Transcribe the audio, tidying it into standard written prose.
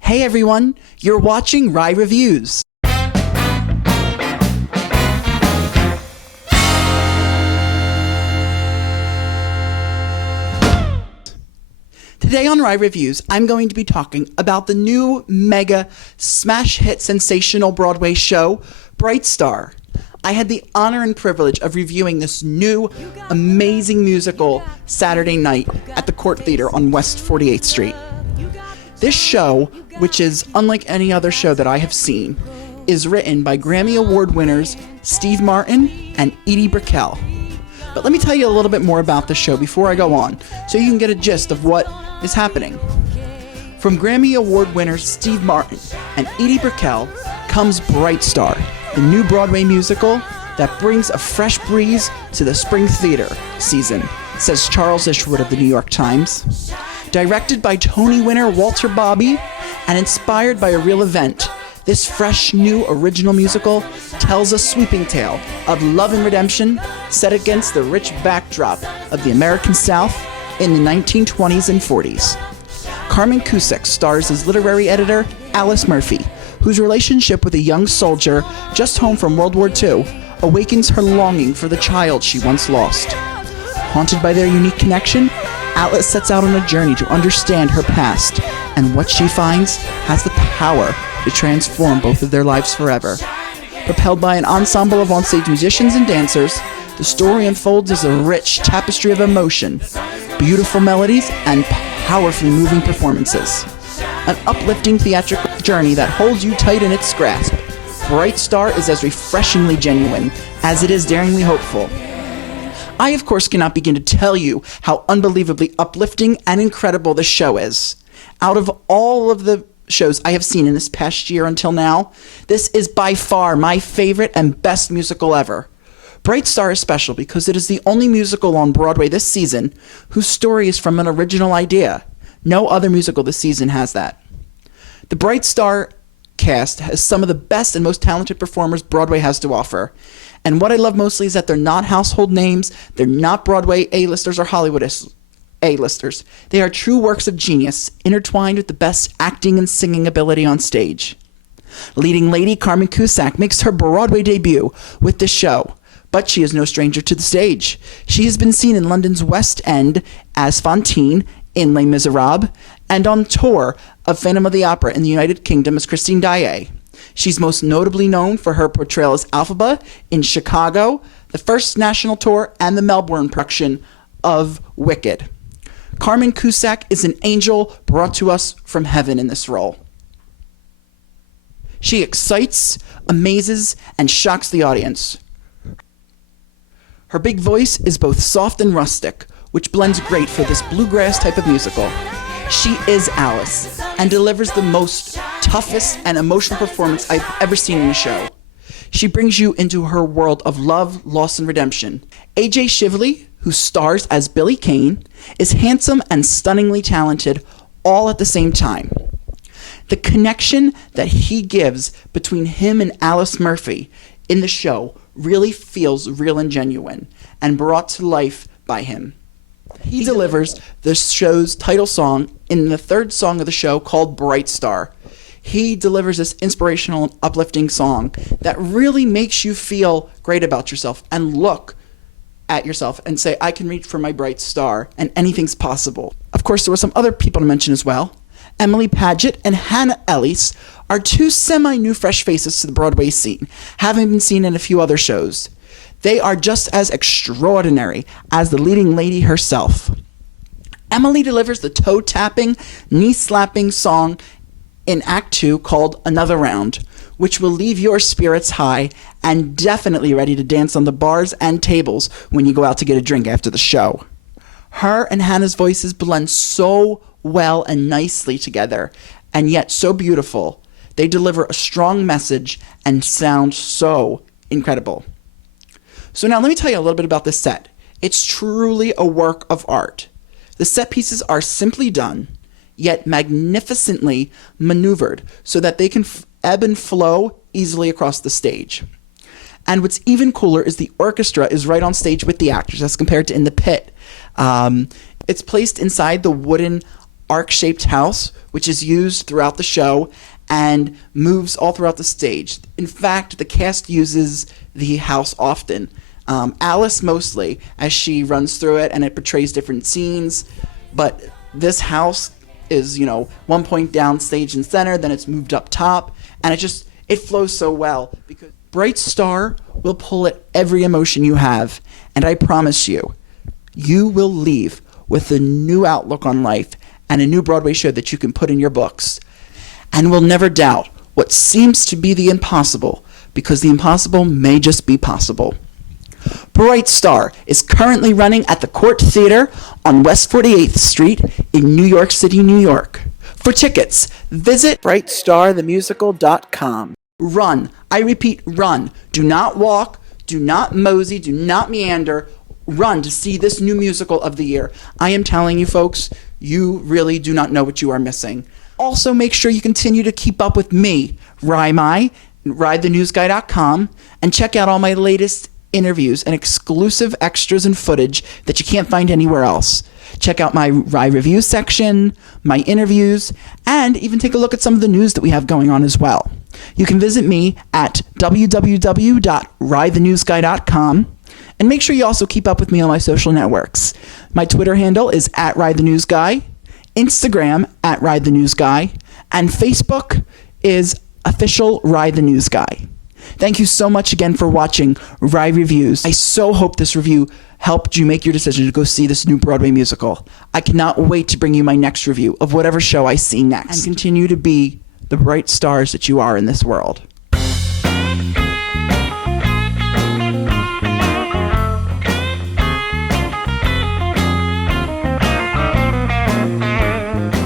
Hey everyone, you're watching Rye Reviews. Today on Rye Reviews, I'm going to be talking about the new mega smash hit sensational Broadway show, Bright Star. I had the honor and privilege of reviewing this new, amazing musical Saturday night at the Court Theater on West 48th Street. This show, which is unlike any other show that I have seen, is written by Grammy Award winners Steve Martin and Edie Brickell. But let me tell you a little bit more about the show before I go on, so you can get a gist of what is happening. From Grammy Award winners Steve Martin and Edie Brickell comes Bright Star, the new Broadway musical that brings a fresh breeze to the spring theater season, says Charles Ishwood of the New York Times. Directed by Tony winner Walter Bobby and inspired by a real event, this fresh, new, original musical tells a sweeping tale of love and redemption set against the rich backdrop of the American South in the 1920s and 40s. Carmen Cusack stars as literary editor Alice Murphy, whose relationship with a young soldier just home from World War II awakens her longing for the child she once lost. Haunted by their unique connection, Alice sets out on a journey to understand her past, and what she finds has the power to transform both of their lives forever. Propelled by an ensemble of onstage musicians and dancers, the story unfolds as a rich tapestry of emotion, beautiful melodies, and powerfully moving performances. An uplifting theatrical journey that holds you tight in its grasp. Bright Star is as refreshingly genuine as it is daringly hopeful. I, of course, cannot begin to tell you how unbelievably uplifting and incredible this show is. Out of all of the shows I have seen in this past year until now, this is by far my favorite and best musical ever. Bright Star is special because it is the only musical on Broadway this season whose story is from an original idea. No other musical this season has that. The Bright Star cast has some of the best and most talented performers Broadway has to offer. And what I love mostly is that they're not household names, they're not Broadway A-listers or Hollywood A-listers. They are true works of genius, intertwined with the best acting and singing ability on stage. Leading lady Carmen Cusack makes her Broadway debut with this show, but she is no stranger to the stage. She has been seen in London's West End as Fantine in Les Miserables, and on tour of Phantom of the Opera in the United Kingdom as Christine Daae. She's most notably known for her portrayal as Elphaba in Chicago, the first national tour, and the Melbourne production of Wicked. Carmen Cusack is an angel brought to us from heaven in this role. She excites, amazes, and shocks the audience. Her big voice is both soft and rustic, which blends great for this bluegrass type of musical. She is Alice, and delivers the most toughest and emotional performance I've ever seen in a show. She brings you into her world of love, loss, and redemption. A.J. Shively, who stars as Billy Kane, is handsome and stunningly talented all at the same time. The connection that he gives between him and Alice Murphy in the show really feels real and genuine, and brought to life by him. He delivers the show's title song in the third song of the show called Bright Star. He delivers this inspirational and uplifting song that really makes you feel great about yourself and look at yourself and say, I can reach for my bright star and anything's possible. Of course, there were some other people to mention as well. Emily Paget and Hannah Ellis are two semi-new fresh faces to the Broadway scene, having been seen in a few other shows. They are just as extraordinary as the leading lady herself. Emily delivers the toe-tapping, knee-slapping song in Act 2 called Another Round, which will leave your spirits high and definitely ready to dance on the bars and tables when you go out to get a drink after the show. Her and Hannah's voices blend so well and nicely together, and yet so beautiful. They deliver a strong message and sound so incredible. So now let me tell you a little bit about this set. It's truly a work of art. The set pieces are simply done, yet magnificently maneuvered so that they can ebb and flow easily across the stage. And what's even cooler is the orchestra is right on stage with the actors as compared to in the pit. It's placed inside the wooden arc-shaped house, which is used throughout the show and moves all throughout the stage. In fact, the cast uses the house often. Alice mostly, as she runs through it and it portrays different scenes, but this house is, one point down stage and center, then it's moved up top, and it flows so well because Bright Star will pull at every emotion you have, and I promise you, you will leave with a new outlook on life and a new Broadway show that you can put in your books, and will never doubt what seems to be the impossible, because the impossible may just be possible. Bright Star is currently running at the Court Theater on West 48th Street in New York City, New York. For tickets, visit brightstarthemusical.com. Run. I repeat, run. Do not walk, do not mosey, do not meander. Run to see this new musical of the year. I am telling you folks, you really do not know what you are missing. Also, make sure you continue to keep up with me, RyMai, RideTheNewsGuy.com, and check out all my latest interviews and exclusive extras and footage that you can't find anywhere else. Check out my Rye Review section, my interviews, and even take a look at some of the news that we have going on as well. You can visit me at www.ridethenewsguy.com, and make sure you also keep up with me on my social networks. My Twitter handle is @RideTheNewsGuy, Instagram @RideTheNewsGuy, and Facebook is official Ride the News Guy. Thank you so much again for watching Rye Reviews. I so hope this review helped you make your decision to go see this new Broadway musical. I cannot wait to bring you my next review of whatever show I see next, and continue to be the bright stars that you are in this world.